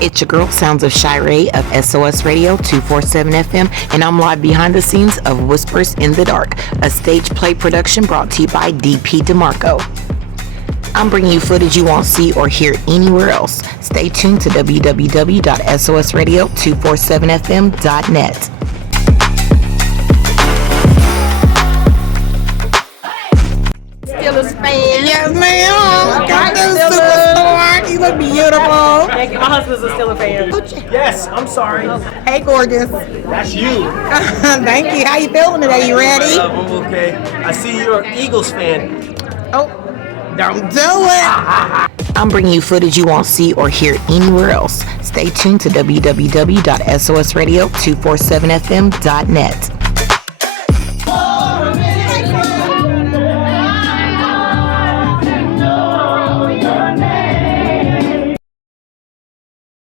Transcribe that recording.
It's your girl, Sounds of Shar'e of S.O.S Radio 247 FM, and I'm live behind the scenes of Whispers in the Dark, a stage play production brought to you by DP DeMarco. I'm bringing you footage you won't see or hear anywhere else. Stay tuned to www.sosradio247fm.net. Steelers fan. Yes, ma'am. Got the superstar. You look beautiful. Thank you. My husband's a Steelers fan. Yes, I'm sorry. Hey, gorgeous. That's you. Thank you. How you feeling today? You ready? I'm okay. I see you're an Eagles fan. Oh, don't do it. I'm bringing you footage you won't see or hear anywhere else. Stay tuned to www.sosradio247fm.net.